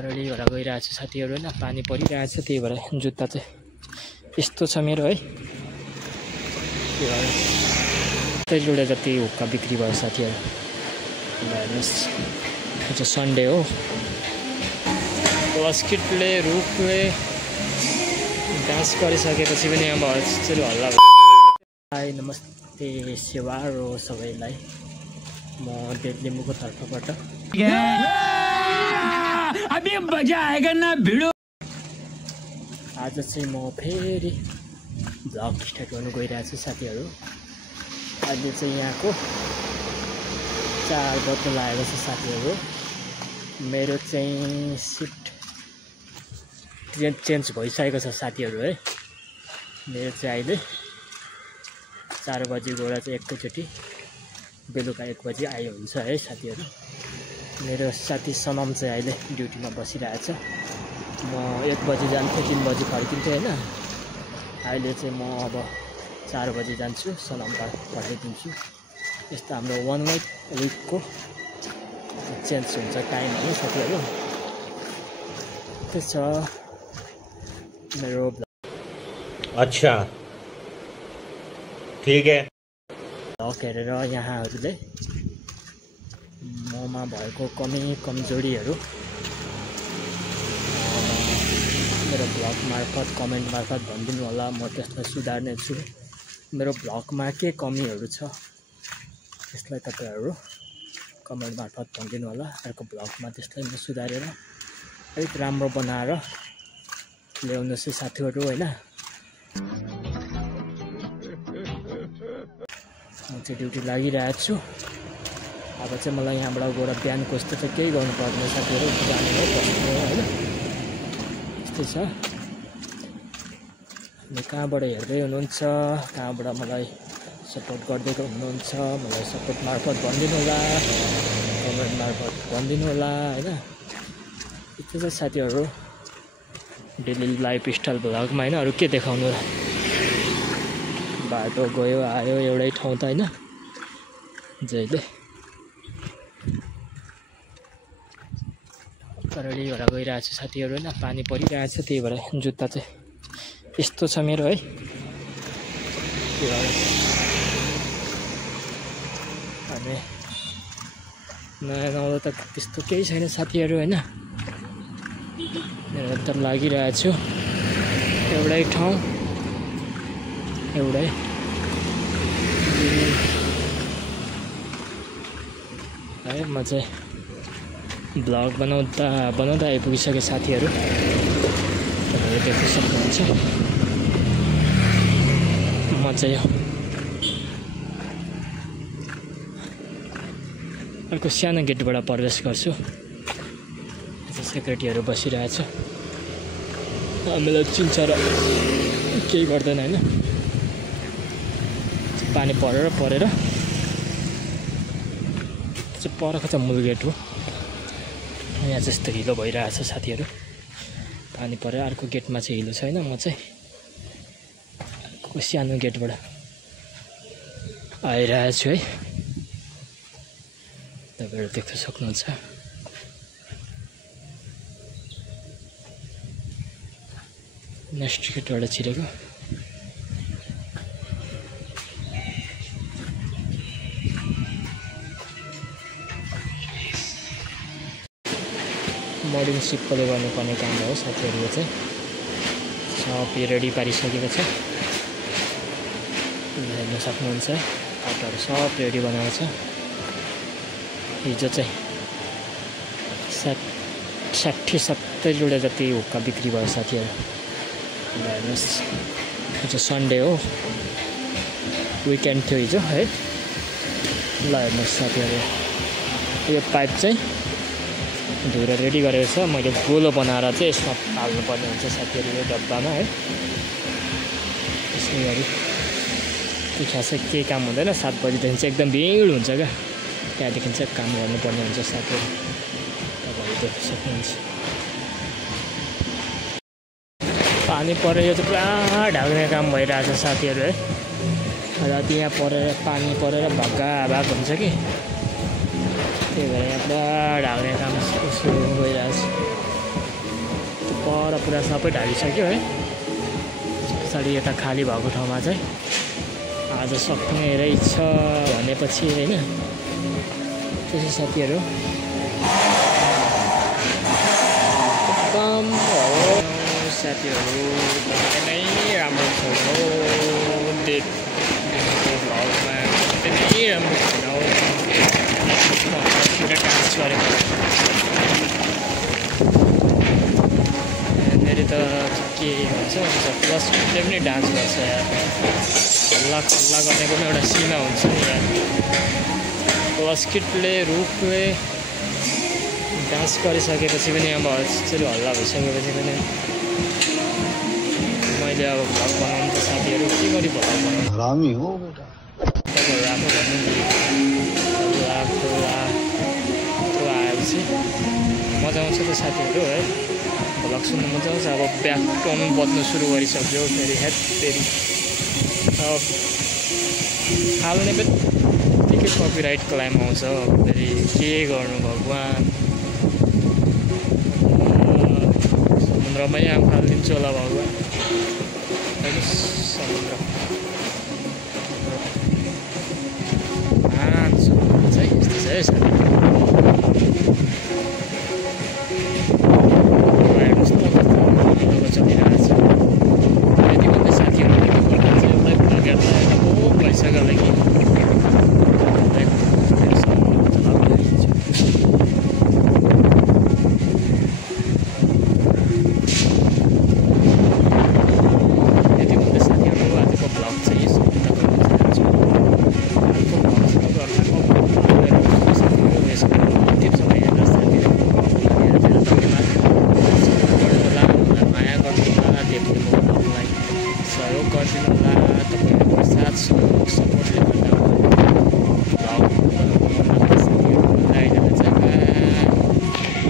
Ready भएर गइरहेको छु साथीहरु हैन पानी परिरहेको छ त्यही भएर जुत्ता चाहिँ यस्तो छ मेरो है त्यो भएर त्यही जति हुक्का बिक्री भयो साथीहरु हेर्नुस् आज सन्डे हो बास्केटले रुखले डान्स गरिसकेपछि पनि अब हल्ला हाई नमस्ते सेवारो सबैलाई म देवलिम्बुको तर्फबाट अभी मजा आएगा ना भिडियो आज चाहिँ म फेरि भ्लग स्टार्ट गर्नु गइरहेको छु साथीहरु आज चाहिँ यहाँको 4 बजे लागेको छ साथीहरु मेरो चाहिँ शिफ्ट चेन्ज भइसकेको छ साथीहरु है मेरो चाहिँ अहिले 4 बजे गएर चाहिँ एकैचोटी बेलुका 1 बजे आयो हुन्छ है साथीहरु मेरो साथी सनम चाहिँ अहिले ड्युटीमा बसिरहेछ म 1 बजे जान्छु 3 बजे फर्किन्छु हैन अहिले चाहिँ म अब 4 बजे जान्छु सनमलाई पठाइदिन्छु यस्तो हाम्रो 1 विकको चेन्ज हुन्छ टाइम हो साथीहरु त्यसो मेरो अच्छा ठीक है भ्लग हेरेर यहाँहरुले ममा भएको कमी कमजोरीहरु मेरो भ्लग मार्फत कमेन्ट मार्फत भनिदिनु होला म त्यसलाई सुधार्ने छु मेरो भ्लगमा के कमीहरु छ त्यसलाई तपाईहरु कमेन्ट मार्फत भनिदिनु होला अर्को भ्लगमा त्यसलाई म सुधारेर अलिक राम्रो बनाएर ल्याउनु चाहिँ साथीहरु हैन म चाहिँ ड्युटी लागिरहेको छु अब चाहिँ मलाई यहाँबाट गएर बिहानको जस्तो चाहिँ केही गर्नु पर्दैन साथीहरु जाने हो बस्नु हो हैन त्यस्तै छ अनि कहाँबाट हेर्दै हुनुहुन्छ कहाँबाट मलाई सपोर्ट गर्दै हुनुहुन्छ मलाई सपोर्ट मार्फत भनिदिनु होला कमेन्ट मार्फत भनिदिनु होला हैन यति चाहिँ साथीहरु डेली लाइफ स्टाइल भ्लगमा हैन अरु के देखाउनु र बाटो गयो आयो एउटै ठाउँ त हैन जहिले रेडी भएर गइरहेको छु साथीहरु हैन पानी परिरहेको छ त्यही भएर जुत्ता चाहिँ यस्तो छ मेरो है त्यो भएर अनि नयाँ नौलो त त्यस्तो केही छैन साथीहरु हैन मेरो त लागिरहेको छु एउटै ठाउँ एउटै है म चाहिँ भ्लग बनाउँदा आइपुगिसके साथीहरु तपाईहरु देख्न सक्नुहुन्छ म चाहिँ अर्को सानो गेटबाट प्रवेश गर्छु सेक्युरिटीहरु बसिरहेछ हामीलाई चिन्छ र केही गर्दैन हैन पानी परेर चाहिँ परको चाहिँ मूल गेट हो यहाँ जस्तो हिलो भइरहेछ साथीहरु पानी परेर अर्को गेटमा चाहिँ हिलो छैन म चाहिँ सानो गेटबाट आइरहेछु है तपाईहरु देख्न सक्नुहुन्छ नेक्स्ट गेटबाट छिरेको मर्निङ सिफ्टले गर्नुपर्ने काम हो साथीहरुले चाहिँ सबै रेडी पारिसकेको छ हेर्न सक्नुहुन्छ आटाहरु सब रेडी बनाएको छ हिजो चाहिँ 60-70 जोडा जति हुक्का बिक्री भयो साथीहरु हेर्नुस् आज सन्डे हो विकेन्ड थियो हिजो है ल हेर्नुस् साथीहरु यो पाइप चाहिँ धुएर रेडी गरेको छ मैले गोलो बनाएर चाहिँ यसमा हाल्नुपर्ने हुन्छ साथीहरु यो डब्बामा है यसै गरी के खास के काम हुँदैन 7 बजेदेखि चाहिँ एकदम भिड हुन्छ क्या त्यहाँदेखि चाहिँ काम गर्नुपर्ने हुन्छ साथीहरु तपाईहरु देख्न सक्नुहुन्छ पानी परेर यो चाहिँ पुरा ढाक्ने काम भइरहेछ साथीहरु है राति यहाँ परेर पानी परेर भाग हुन्छ कि त्यही भएर यहाँ पुरा ढाक्ने काम सुरु भइरहेछ पर पुरा सबै ढालिसक्यो है। पछाडि यता खाली भएको ठाउँमा चाहिँ आज सक्ने रहेछ भनेपछि होइन। त्यसो साथीहरू एकदम हो साथीहरू, एकदमै राम्रो छैन भ्लगमा, एकदमै राम्रो छैन डान्स गरेको। यहाँनिर त के भन्छ प्लस उसले पनि डान्स गर्छ यार। हल्ला खल्ला गर्नेको पनि एउटा सीमा हुन्छ नि यार। प्लस किटले रुखले डान्स गरिसकेपछि पनि अब यसरी हल्ला भइसकेपछि पनि मैले अब भ्लग बनाउनु त साथीहरू के गरी भ्लग बनाउनु हरामी हो बेटा। तपाईँहरू आफू भन्नु नि त्यो आएपछि मजा आउँछ त साथीहरू है। भ्लग सुन्नु मजा आउँछ। अब ब्याकटोन बज्नु सुरु गरिसक्यो फेरि हेड फेरि हाल्ने बित्तिकै कपिराइट क्लाइम आउँछ। फेरि के गर्नु भगवान्। समुद्रमै आम फालिदिन्छु होला भगवान्। समुद्र समुद्र चाहिँ यस्तो छ है साथीहरू। चलिरहेको छ यति भन्दै साथीहरूले के गर्नु चाहिँ एउटै भ्लग भइसक्यो लागि सहयोग गरिदिनु होला। तपाईहरुको